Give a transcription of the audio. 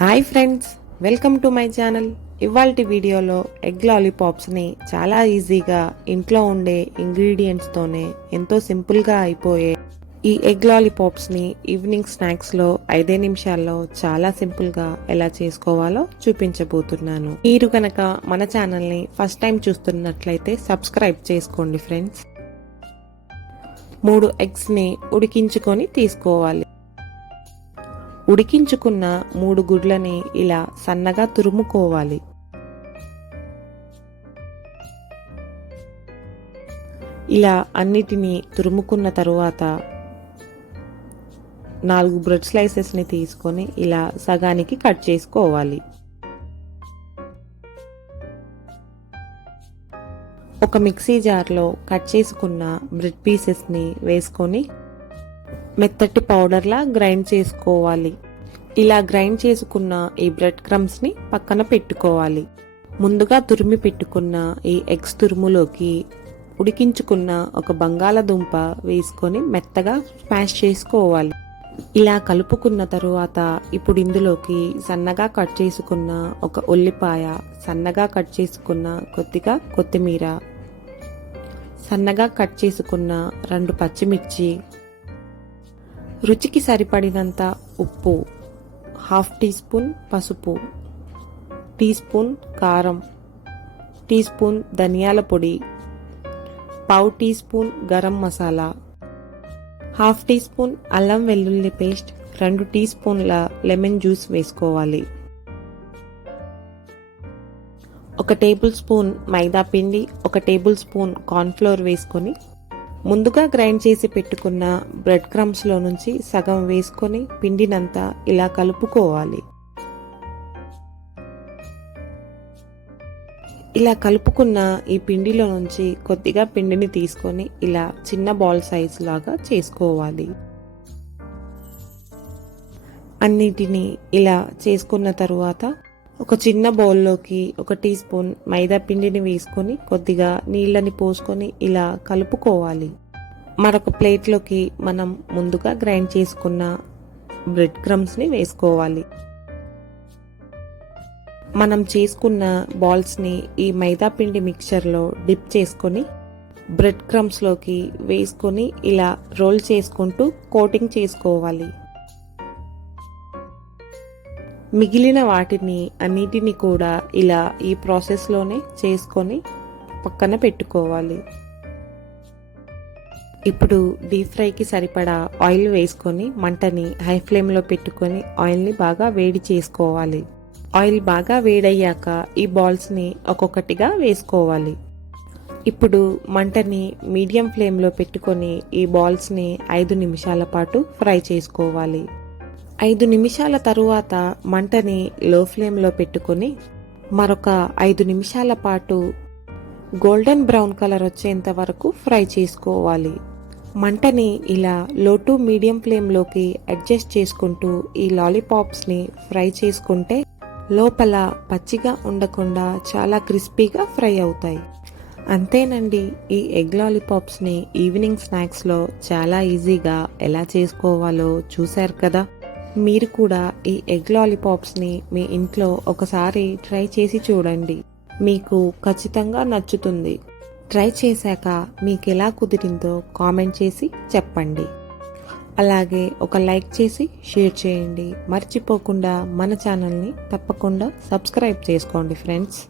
Hi friends, welcome to my channel. ఇవాల్టి వీడియోలో egg లాలీపాప్స్ని చాలా ఈజీగా ఇంట్లో ఉండే ఇంగ్రీడియంట్స్తోనే ఎంతో సింపుల్గా అయిపోయే ఈ ఎగ్ లాలీపాప్స్ని ఈవినింగ్ స్నాక్స్లో 5 నిమిషాల్లో చాలా సింపుల్గా ఎలా చేసుకోవాలో చూపించబోతున్నాను. మీరు కనుక మన ఛానల్ని ఫస్ట్ టైం చూస్తున్నట్లయితే సబ్స్క్రైబ్ చేసుకోండి ఫ్రెండ్స్. 3 ఎగ్స్ని ఉడికించుకొని తీసుకోవాలి. ఉడికించుకున్న 3 గుడ్లని ఇలా సన్నగా తురుముకోవాలి. ఇలా అన్నిటినీ తురుముకున్న తరువాత 4 బ్రెడ్ స్లైసెస్ని తీసుకొని ఇలా సగానికి కట్ చేసుకోవాలి. ఒక మిక్సీ జార్లో కట్ చేసుకున్న బ్రెడ్ పీసెస్ని వేసుకొని మెత్తటి పౌడర్లా గ్రైండ్ చేసుకోవాలి. ఇలా గ్రైండ్ చేసుకున్న ఈ బ్రెడ్ క్రమ్స్ని పక్కన పెట్టుకోవాలి. ముందుగా తురిమి పెట్టుకున్న ఈ ఎగ్స్ తురుములోకి ఉడికించుకున్న ఒక బంగాళదుంప వేసుకొని మెత్తగా స్మాష్ చేసుకోవాలి. ఇలా కలుపుకున్న తరువాత ఇప్పుడు ఇందులోకి సన్నగా కట్ చేసుకున్న ఒక ఉల్లిపాయ, సన్నగా కట్ చేసుకున్న కొద్దిగా కొత్తిమీర, సన్నగా కట్ చేసుకున్న 2 పచ్చిమిర్చి, రుచికి సరిపడినంత ఉప్పు, 1/2 టీ స్పూన్ పసుపు, టీ స్పూన్ కారం, టీ స్పూన్ ధనియాల పొడి, 1/2 teaspoon garam masala, 1/2 teaspoon అల్లం వెల్లుల్లి పేస్ట్, 2 టీ స్పూన్ల లెమన్ జ్యూస్ వేసుకోవాలి. 1 టేబుల్ స్పూన్ మైదా పిండి, 1 టేబుల్ స్పూన్ కార్న్ఫ్లోర్ వేసుకొని ముందుగా గ్రైండ్ చేసి పెట్టుకున్న బ్రెడ్ క్రమ్స్లో నుంచి సగం వేసుకొని పిండినంతా ఇలా కలుపుకోవాలి. ఇలా కలుపుకున్న ఈ పిండిలో నుంచి కొద్దిగా పిండిని తీసుకొని ఇలా చిన్న బాల్ సైజ్ లాగా చేసుకోవాలి. అన్నిటినీ ఇలా చేసుకున్న తరువాత ఒక చిన్న బౌల్లోకి 1 టీ స్పూన్ మైదా పిండిని వేసుకొని కొద్దిగా నీళ్ళని పోసుకొని ఇలా కలుపుకోవాలి. మరొక ప్లేట్లోకి మనం ముందుగా గ్రైండ్ చేసుకున్న బ్రెడ్ క్రమ్స్ని వేసుకోవాలి. మనం చేసుకున్న బాల్స్ని ఈ మైదా పిండి మిక్చర్లో డిప్ చేసుకొని బ్రెడ్ క్రమ్స్లోకి వేసుకొని ఇలా రోల్ చేసుకుంటూ కోటింగ్ చేసుకోవాలి. మిగిలిన వాటిని అన్నిటిని కూడా ఇలా ఈ ప్రాసెస్లోనే చేసుకొని పక్కన పెట్టుకోవాలి. ఇప్పుడు డీప్ ఫ్రైకి సరిపడా ఆయిల్ వేసుకొని మంటని హై ఫ్లేమ్లో పెట్టుకొని ఆయిల్ని బాగా వేడి చేసుకోవాలి. ఆయిల్ బాగా వేడయ్యాక ఈ బాల్స్ని ఒక్కొక్కటిగా వేసుకోవాలి. ఇప్పుడు మంటని మీడియం ఫ్లేమ్లో పెట్టుకొని ఈ బాల్స్ని 5 నిమిషాల పాటు ఫ్రై చేసుకోవాలి. 5 నిమిషాల తరువాత మంటని లో ఫ్లేమ్లో పెట్టుకొని మరొక 5 నిమిషాల పాటు గోల్డెన్ బ్రౌన్ కలర్ వచ్చేంత వరకు ఫ్రై చేసుకోవాలి. మంటని ఇలా లో టు మీడియం ఫ్లేమ్లోకి అడ్జస్ట్ చేసుకుంటూ ఈ లాలీపాప్స్ని ఫ్రై చేసుకుంటే లోపల పచ్చిగా ఉండకుండా చాలా క్రిస్పీగా ఫ్రై అవుతాయి. అంతేనండి, ఈ ఎగ్ లాలీపాప్స్ని ఈవినింగ్ స్నాక్స్లో చాలా ఈజీగా ఎలా చేసుకోవాలో చూశారు కదా. మీరు కూడా ఈ ఎగ్ లాలీపాప్స్ని మీ ఇంట్లో ఒకసారి ట్రై చేసి చూడండి. మీకు ఖచ్చితంగా నచ్చుతుంది. ట్రై చేశాక మీకు ఎలా కుదిరిందో కామెంట్ చేసి చెప్పండి. అలాగే ఒక లైక్ చేసి షేర్ చేయండి. మర్చిపోకుండా మన ఛానల్ని తప్పకుండా సబ్స్క్రైబ్ చేసుకోండి ఫ్రెండ్స్.